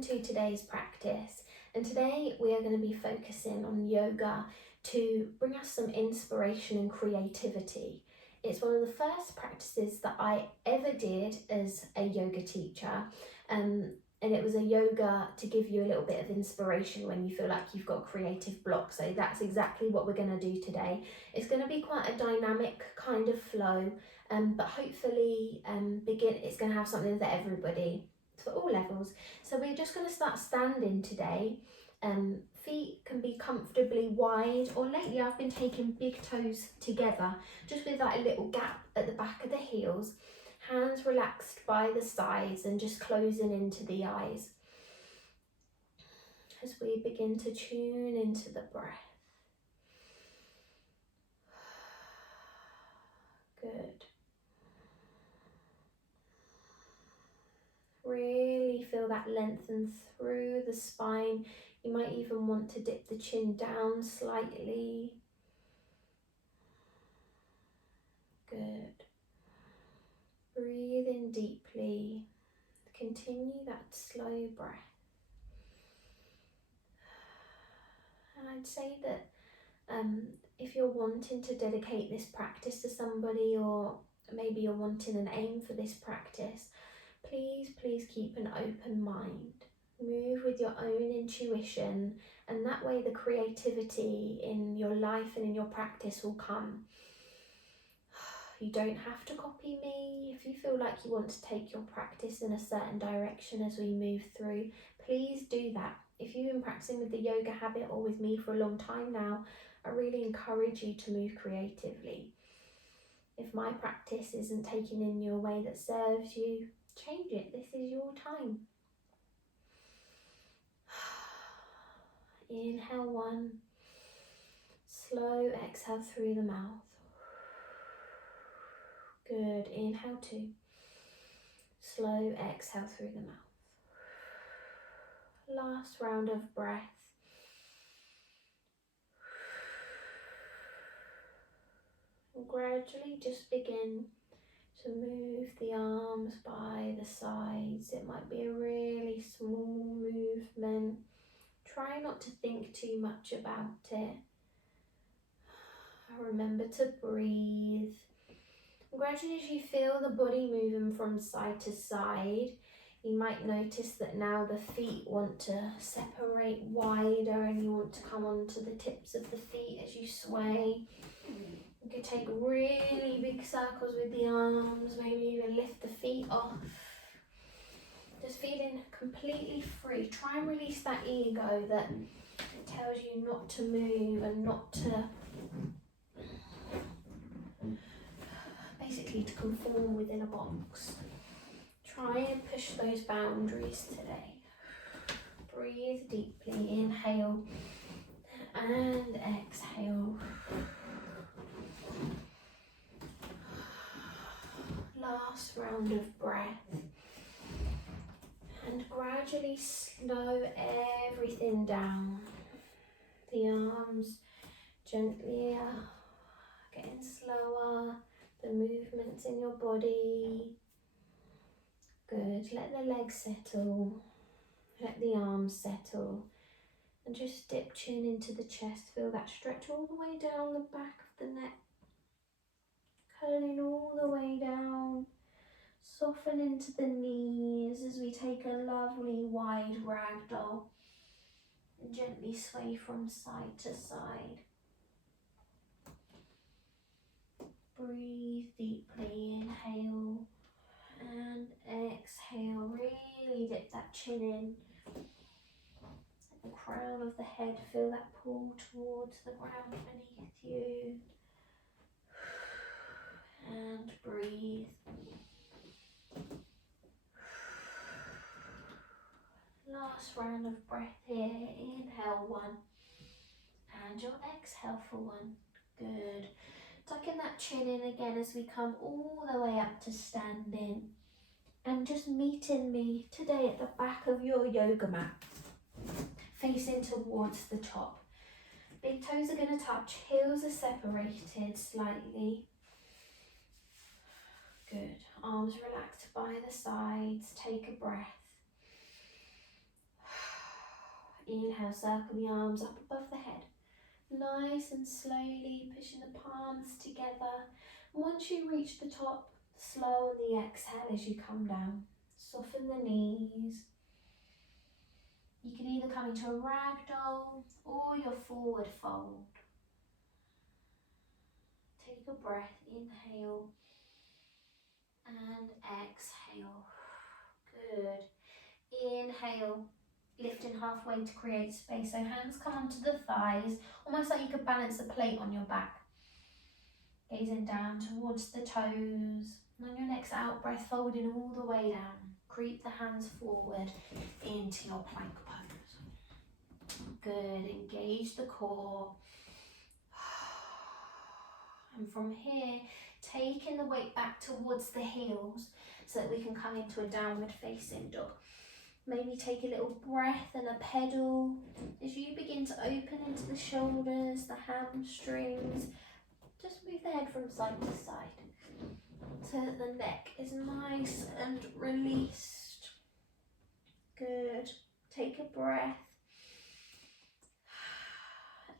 welcome to today's practice. And today we are going to be focusing on yoga to bring us some inspiration and creativity. It's one of the first practices that I ever did as a yoga teacher. And it was a yoga to give you a little bit of inspiration when you feel like you've got a creative block. So that's exactly what we're going to do today. It's going to be quite a dynamic kind of flow, but hopefully it's going to have something for everybody, for all levels. So we're just going to start standing today. Feet can be comfortably wide, or lately I've been taking big toes together, just with that little gap at the back of the heels. Hands relaxed by the sides and just closing into the eyes as we begin to tune into the breath. Good. Really feel that lengthen through the spine. You might even want to dip the chin down slightly. Good. Breathe in deeply. Continue that slow breath. And I'd say that if you're wanting to dedicate this practice to somebody, or maybe you're wanting an aim for this practice, please keep an open mind. Move with your own intuition, and that way the creativity in your life and in your practice will come. You don't have to copy me. If you feel like you want to take your practice in a certain direction as we move through, please do that. If you've been practicing with the yoga habit or with me for a long time now, I really encourage you to move creatively. If my practice isn't taken in your way that serves you, change it. This is your time. Inhale 1, slow exhale through the mouth. Good. Inhale 2, slow exhale through the mouth. Last round of breath. And gradually just begin to move the arms by the sides. It might be a really small movement. Try not to think too much about it. Remember to breathe. Gradually, as you feel the body moving from side to side, you might notice that now the feet want to separate wider and you want to come onto the tips of the feet as you sway. You could take really big circles with the arms, maybe even lift the feet off. Just feeling completely free. Try and release that ego that tells you not to move and not to, basically to conform within a box. Try and push those boundaries today. Breathe deeply, inhale and exhale. Last round of breath. And gradually slow everything down. The arms gently getting slower. The movements in your body. Good. Let the legs settle. Let the arms settle. And just dip chin into the chest. Feel that stretch all the way down the back of the neck. Curling all the way down. Soften into the knees as we take a lovely wide ragdoll. And gently sway from side to side. Breathe deeply, inhale and exhale. Really dip that chin in. At the crown of the head, feel that pull towards the ground beneath you. And breathe. Last round of breath here. Inhale 1 and your exhale for 1. Good. Tucking that chin in again as we come all the way up to standing. And just meeting me today at the back of your yoga mat, facing towards the top. Big toes are going to touch, heels are separated slightly. Good. Arms relaxed by the sides. Take a breath. Inhale, circle the arms up above the head. Nice and slowly pushing the palms together. Once you reach the top, slow on the exhale as you come down. Soften the knees. You can either come into a ragdoll or your forward fold. Take a breath, inhale and exhale. Good. Inhale, lifting halfway to create space. So hands come onto the thighs, almost like you could balance a plate on your back. Gazing down towards the toes. And on your next out breath, folding all the way down. Creep the hands forward into your plank pose. Good, engage the core. And from here, taking the weight back towards the heels so that we can come into a downward facing dog. Maybe take a little breath and a pedal as you begin to open into the shoulders, the hamstrings. Just move the head from side to side so that the neck is nice and released. Good. Take a breath.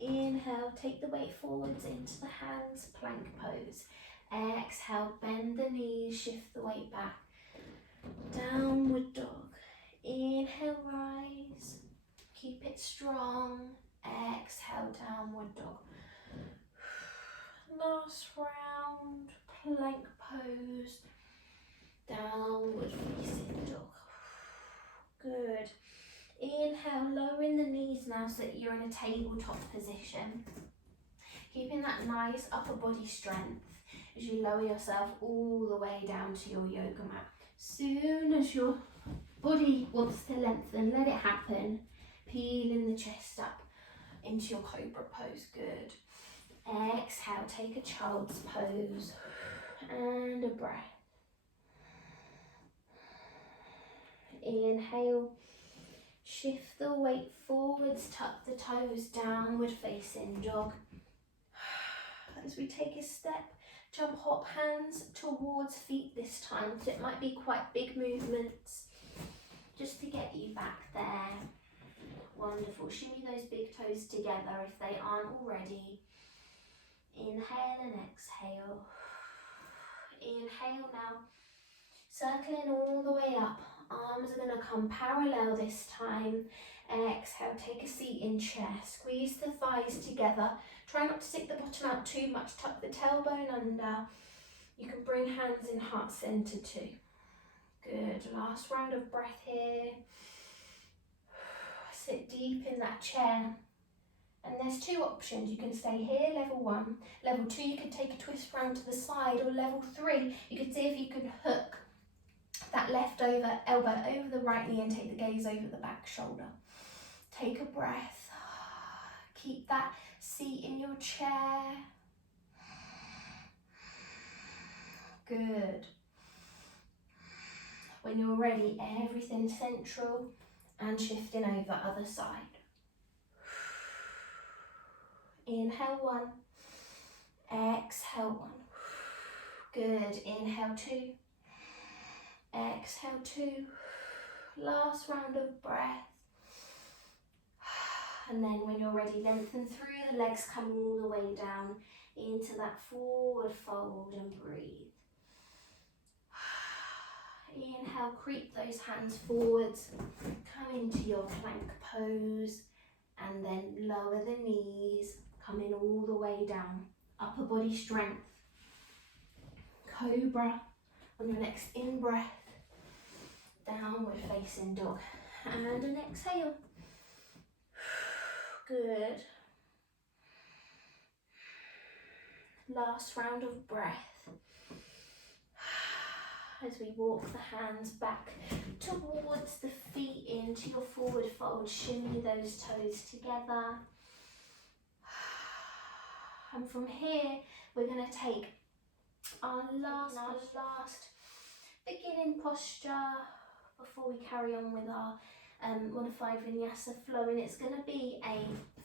Inhale, take the weight forwards into the hands, plank pose. Exhale, bend the knees, shift the weight back. Downward dog. Inhale, rise. Keep it strong. Exhale, downward dog. Last round, plank pose. Downward facing dog. Good. Inhale, lowering the knees now so that you're in a tabletop position. Keeping that nice upper body strength as you lower yourself all the way down to your yoga mat. Soon as your body wants to lengthen, let it happen. Peeling the chest up into your cobra pose. Good. Exhale, take a child's pose and a breath. Inhale. Shift the weight forwards, tuck the toes, downward facing dog. As we take a step, jump hop hands towards feet this time. So it might be quite big movements just to get you back there. Wonderful. Shimmy those big toes together if they aren't already. Inhale and exhale. Inhale now. Circling all the way up. Arms are going to come parallel this time. Exhale, take a seat in chair. Squeeze the thighs together. Try not to stick the bottom out too much. Tuck the tailbone under. You can bring hands in heart center too. Good. Last round of breath here. Sit deep in that chair. And there's two options. You can stay here, level 1. Level 2, you can take a twist round to the side. Or level 3, you can see if you can hook that left elbow over the right knee and take the gaze over the back shoulder. Take a breath. Keep that seat in your chair. Good. When you're ready, everything central and shifting over other side. Inhale 1. Exhale 1. Good. Inhale 2. Exhale 2. Last round of breath. And then when you're ready, lengthen through the legs, coming all the way down into that forward fold and breathe. Inhale, creep those hands forwards, come into your plank pose, and then lower the knees, coming all the way down. Upper body strength. Cobra on your next in-breath. Downward facing dog. And an exhale. Good. Last round of breath. As we walk the hands back towards the feet into your forward fold, shimmy those toes together. And from here, we're going to take our last beginning posture before we carry on with our modified vinyasa flow, and it's going to be a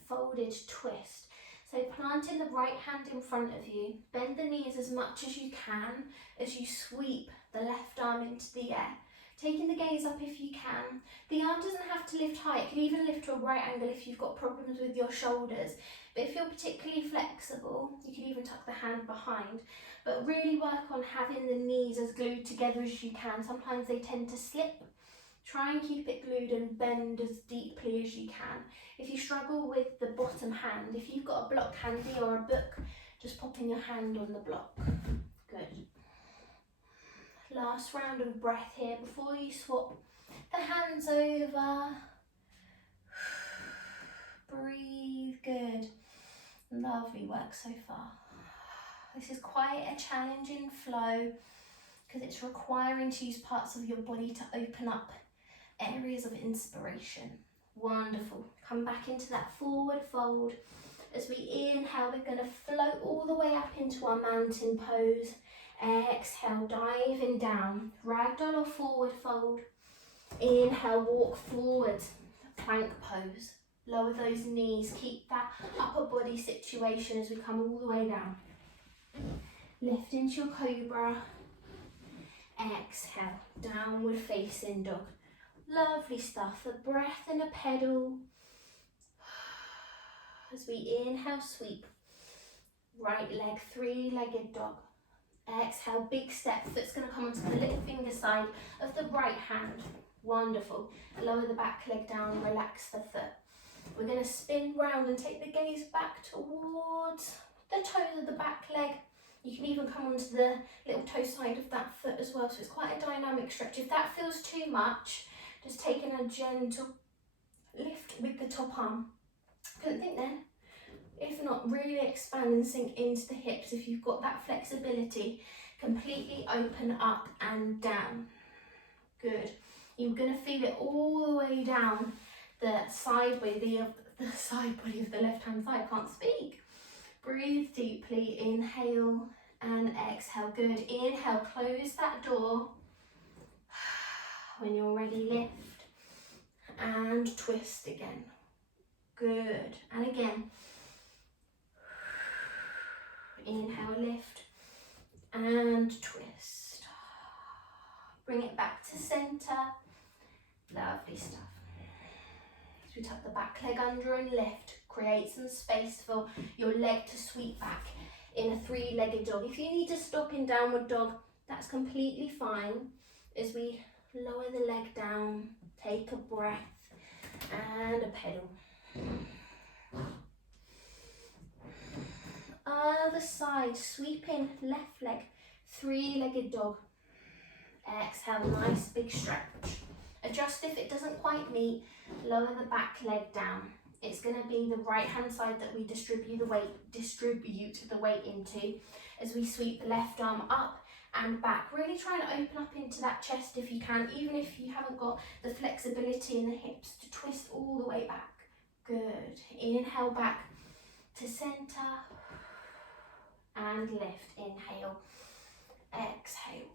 folded twist. So planting the right hand in front of you, bend the knees as much as you can as you sweep the left arm into the air. Taking the gaze up if you can, The arm doesn't have to lift high, it can even lift to a right angle if you've got problems with your shoulders. But if you're particularly flexible, you can even tuck the hand behind. But really work on having the knees as glued together as you can. Sometimes they tend to slip. Try and keep it glued and bend as deeply as you can. If you struggle with the bottom hand, if you've got a block handy or a book, just popping your hand on the block. Good. Last round of breath here before you swap the hands over. Breathe, good. Lovely work so far. This is quite a challenging flow because it's requiring to use parts of your body to open up areas of inspiration. Wonderful. Come back into that forward fold. As we inhale, we're going to float all the way up into our mountain pose. Exhale, diving down, ragdoll or forward fold. Inhale, walk forward, plank pose. Lower those knees, keep that upper body situation as we come all the way down. Lift into your cobra. Exhale, downward facing dog. Lovely stuff, a breath and a pedal. As we inhale, sweep. Right leg, three-legged dog. Exhale, big step, foot's going to come onto the little finger side of the right hand. Wonderful. Lower the back leg down, relax the foot. We're going to spin round and take the gaze back towards the toes of the back leg. You can even come onto the little toe side of that foot as well, so it's quite a dynamic stretch. If that feels too much, just taking a gentle lift with the top arm. Couldn't think then. If not, really expand and sink into the hips. If you've got that flexibility, completely open up and down. Good. You're going to feel it all the way down the side body of the left hand side. I can't speak. Breathe deeply. Inhale and exhale. Good. Inhale, close that door. When you're ready, lift and twist again. Good. And again. Inhale, lift and twist. Bring it back to centre. Lovely stuff. As we tuck the back leg under and lift, create some space for your leg to sweep back in a three-legged dog. If you need to stop in downward dog, that's completely fine. As we lower the leg down, take a breath and a pedal. Other side, sweeping left leg, three-legged dog. Exhale, nice big stretch. Adjust if it doesn't quite meet, lower the back leg down. It's going to be the right hand side that we distribute the weight into as we sweep the left arm up and back. Really try and open up into that chest if you can, even if you haven't got the flexibility in the hips to twist all the way back. Good. Inhale back to centre and lift. Inhale, exhale.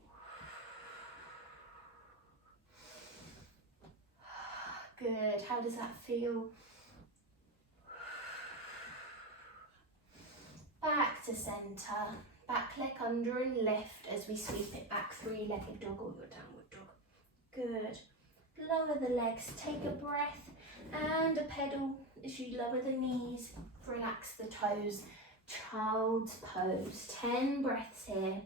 Good. How does that feel? Back to centre. Back leg under and lift as we sweep it back. Three-legged dog or your downward dog. Good. Lower the legs. Take a breath and a pedal as you lower the knees. Relax the toes. Child's pose. 10 breaths here.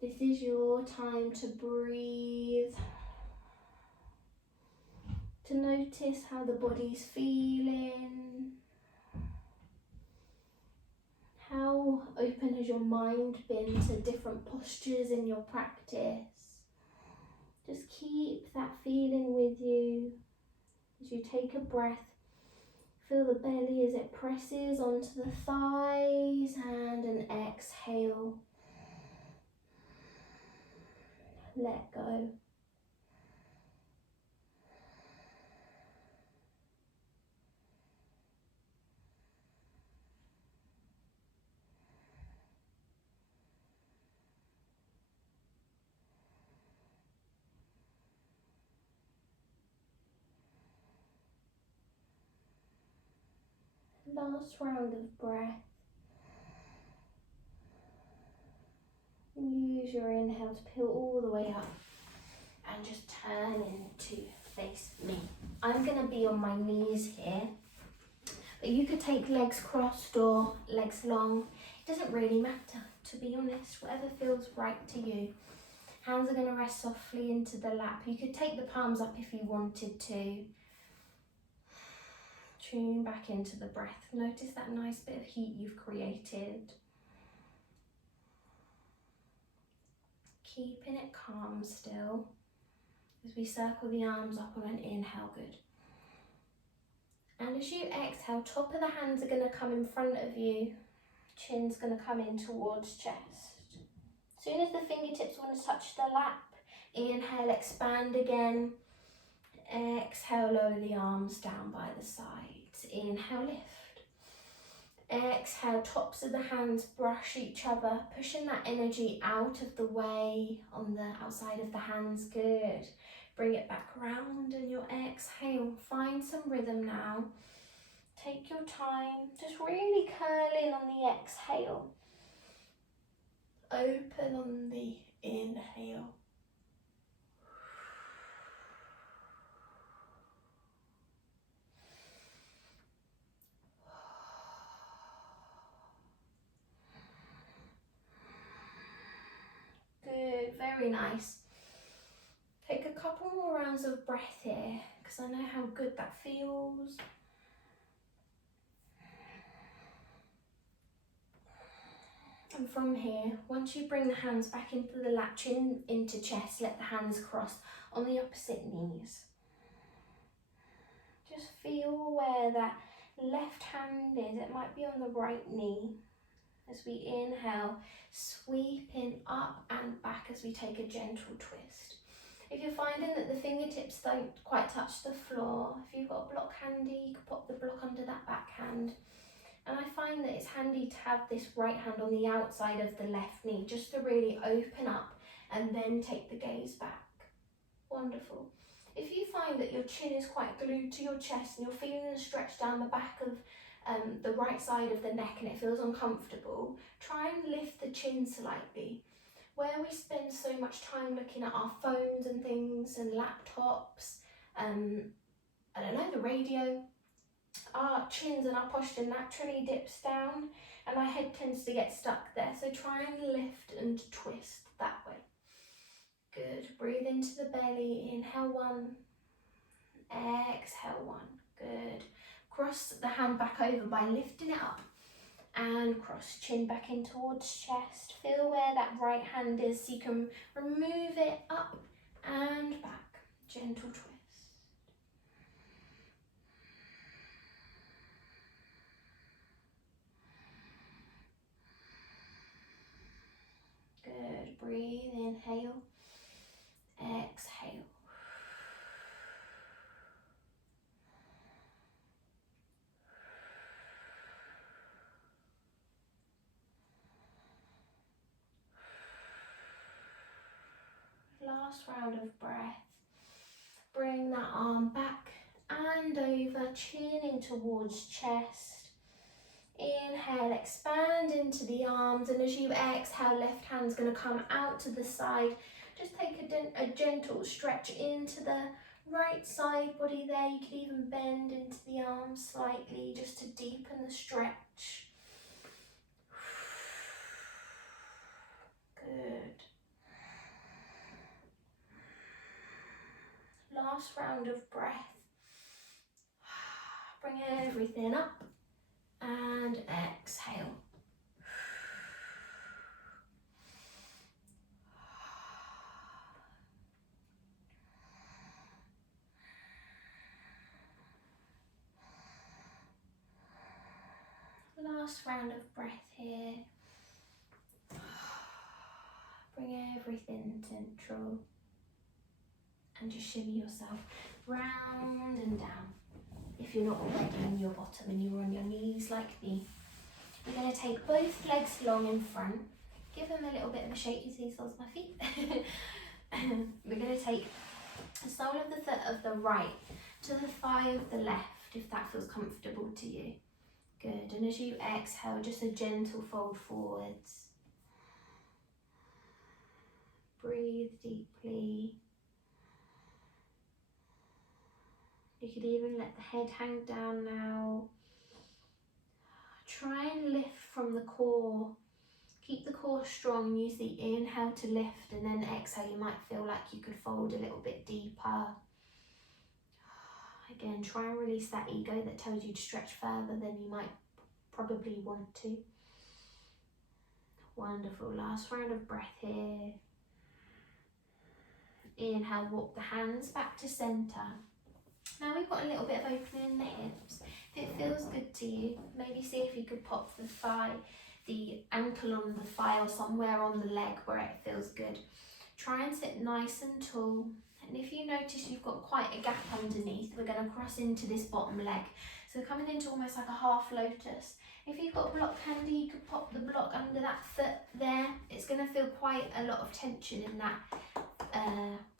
This is your time to breathe, to notice how the body's feeling. How open has your mind been to different postures in your practice? Just keep that feeling with you as you take a breath. Feel the belly as it presses onto the thighs and an exhale. Let go. Last round of breath. Use your inhale to peel all the way up and just turn in to face me. I'm going to be on my knees here, but you could take legs crossed or legs long. It doesn't really matter, to be honest, whatever feels right to you. Hands are going to rest softly into the lap. You could take the palms up if you wanted to. Tune back into the breath. Notice that nice bit of heat you've created. Keeping it calm still as we circle the arms up on an inhale, good. And as you exhale, top of the hands are going to come in front of you. Chin's going to come in towards chest. As soon as the fingertips want to touch the lap, inhale, expand again. Exhale, lower the arms down by the sides. Inhale, lift. Exhale, tops of the hands brush each other, pushing that energy out of the way on the outside of the hands, good. Bring it back round and your exhale. Find some rhythm now. Take your time, just really curl in on the exhale. Open on the inhale. Good, very nice. Take a couple more rounds of breath here, because I know how good that feels. And from here, once you bring the hands back into the lap, chin into chest, let the hands cross on the opposite knees. Just feel where that left hand is. It might be on the right knee. As we inhale, sweeping up and back as we take a gentle twist. If you're finding that the fingertips don't quite touch the floor, if you've got a block handy, you can pop the block under that back hand. And I find that it's handy to have this right hand on the outside of the left knee, just to really open up and then take the gaze back. Wonderful. If you find that your chin is quite glued to your chest and you're feeling the stretch down the back of the right side of the neck and it feels uncomfortable, try and lift the chin slightly. Where we spend so much time looking at our phones and things and laptops, I don't know, the radio, our chins and our posture naturally dips down and our head tends to get stuck there. So try and lift and twist that way. Good. Breathe into the belly. Inhale one. Exhale one. Good. Cross the hand back over by lifting it up and cross chin back in towards chest. Feel where that right hand is so you can remove it up and back. Gentle twist. Good. Breathe. Inhale. Exhale. Last round of breath. Bring that arm back and over, chin in towards chest. Inhale, expand into the arms, and as you exhale, left hand's going to come out to the side. Just take a gentle stretch into the right side body there. You could even bend into the arms slightly just to deepen the stretch. Good. Last round of breath. Bring everything up and exhale. Last round of breath here. Bring everything central and just shimmy yourself round and down. If you're not already on your bottom and you're on your knees like me, we're going to take both legs long in front. Give them a little bit of a shake. You see, soles of my feet. We're going to take the sole of the foot of the right to the thigh of the left, if that feels comfortable to you. Good. And as you exhale, just a gentle fold forwards. Breathe deeply. You could even let the head hang down now. Try and lift from the core. Keep the core strong. Use the inhale to lift, and then exhale, you might feel like you could fold a little bit deeper. Again, try and release that ego that tells you to stretch further than you might probably want to. Wonderful. Last round of breath here. Inhale, walk the hands back to centre. Now we've got a little bit of opening in the hips. If it feels good to you, maybe see if you could pop the thigh, the ankle on the thigh or somewhere on the leg where it feels good. Try and sit nice and tall. And if you notice you've got quite a gap underneath, we're going to cross into this bottom leg. So coming into almost like a half lotus. If you've got a block handy, you could pop the block under that foot there. It's going to feel quite a lot of tension in that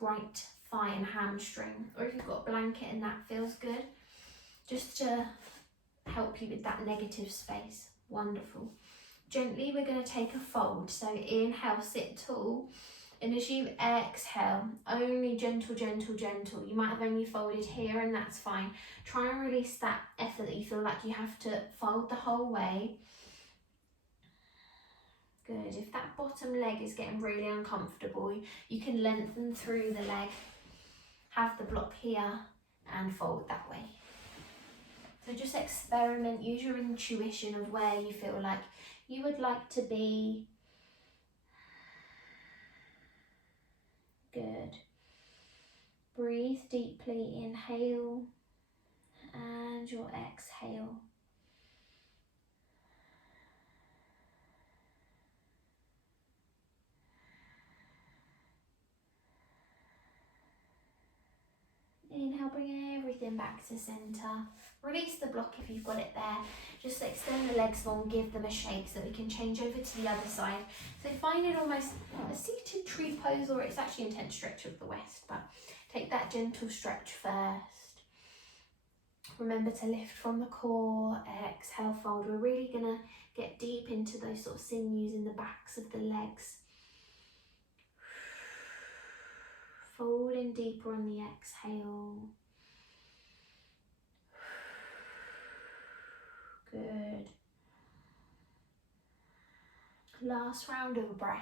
right thigh and hamstring. Or if you've got a blanket and that feels good, just to help you with that negative space. Wonderful. Gently, we're going to take a fold. So inhale, sit tall. And as you exhale, only gentle, gentle, gentle. You might have only folded here and that's fine. Try and release that effort that you feel like you have to fold the whole way. Good. If that bottom leg is getting really uncomfortable, you can lengthen through the leg. Have the block here and fold that way. So just experiment, use your intuition of where you feel like you would like to be. Good. Breathe deeply, inhale, and your exhale. Inhale, bring everything back to centre. Release the block if you've got it there. Just extend the legs long, give them a shake so we can change over to the other side. So find it almost a seated tree pose, or it's actually intense stretch of the west, but take that gentle stretch first. Remember to lift from the core, exhale, fold. We're really gonna get deep into those sort of sinews in the backs of the legs. Folding deeper on the exhale. Good. Last round of breath.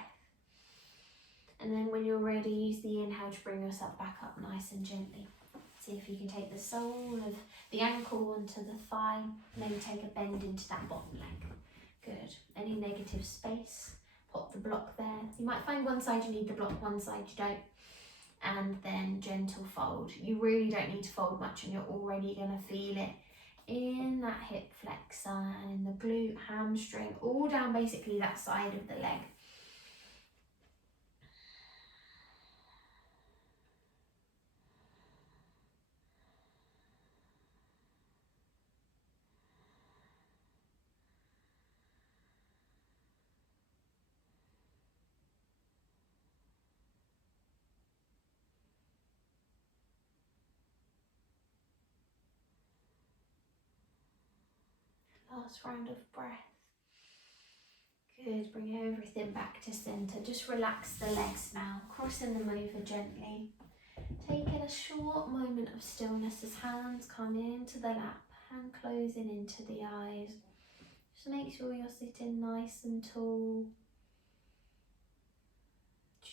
And then when you're ready, use the inhale to bring yourself back up nice and gently. See if you can take the sole of the ankle onto the thigh. Maybe take a bend into that bottom leg. Good. Any negative space, pop the block there. You might find one side you need the block, one side you don't. And then gentle fold. You really don't need to fold much and you're already going to feel it in that hip flexor and in the glute, hamstring, all down basically that side of the leg. Last round of breath. Good, bring everything back to centre. Just relax the legs now, crossing them over gently. Taking a short moment of stillness as hands come into the lap and closing into the eyes. Just make sure you're sitting nice and tall.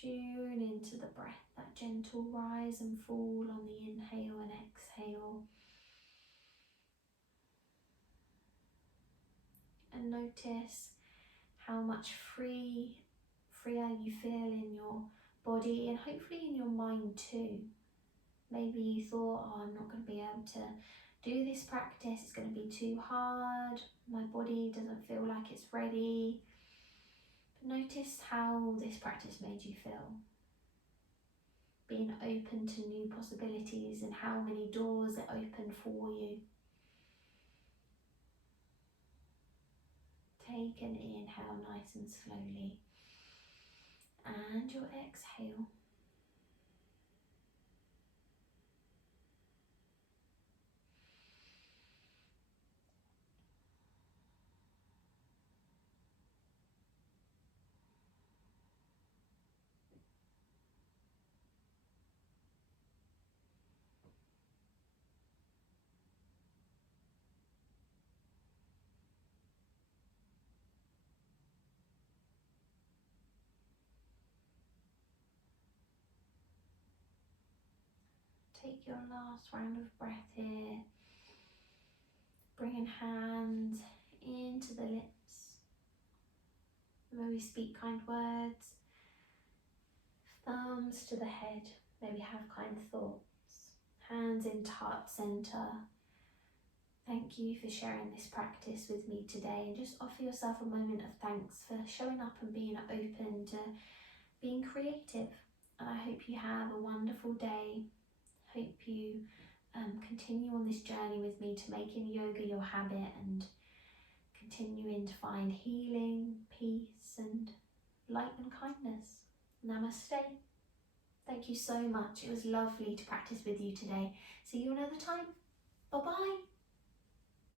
Tune into the breath, that gentle rise and fall on the inhale and exhale. And notice how much freer you feel in your body and hopefully in your mind too. Maybe you thought, oh, I'm not going to be able to do this practice, it's going to be too hard, my body doesn't feel like it's ready. But notice how this practice made you feel. Being open to new possibilities and how many doors it opened for you. Take an inhale nice and slowly. And your exhale. take your last round of breath here. Bringing hands into the lips. When we speak kind words, thumbs to the head, maybe have kind thoughts. Hands into heart center. Thank you for sharing this practice with me today, and just offer yourself a moment of thanks for showing up and being open to being creative. And I hope you have a wonderful day. Hope you continue on this journey with me to making yoga your habit and continuing to find healing, peace and light and kindness. Namaste. Thank you so much. It was lovely to practice with you today. See you another time. Bye-bye.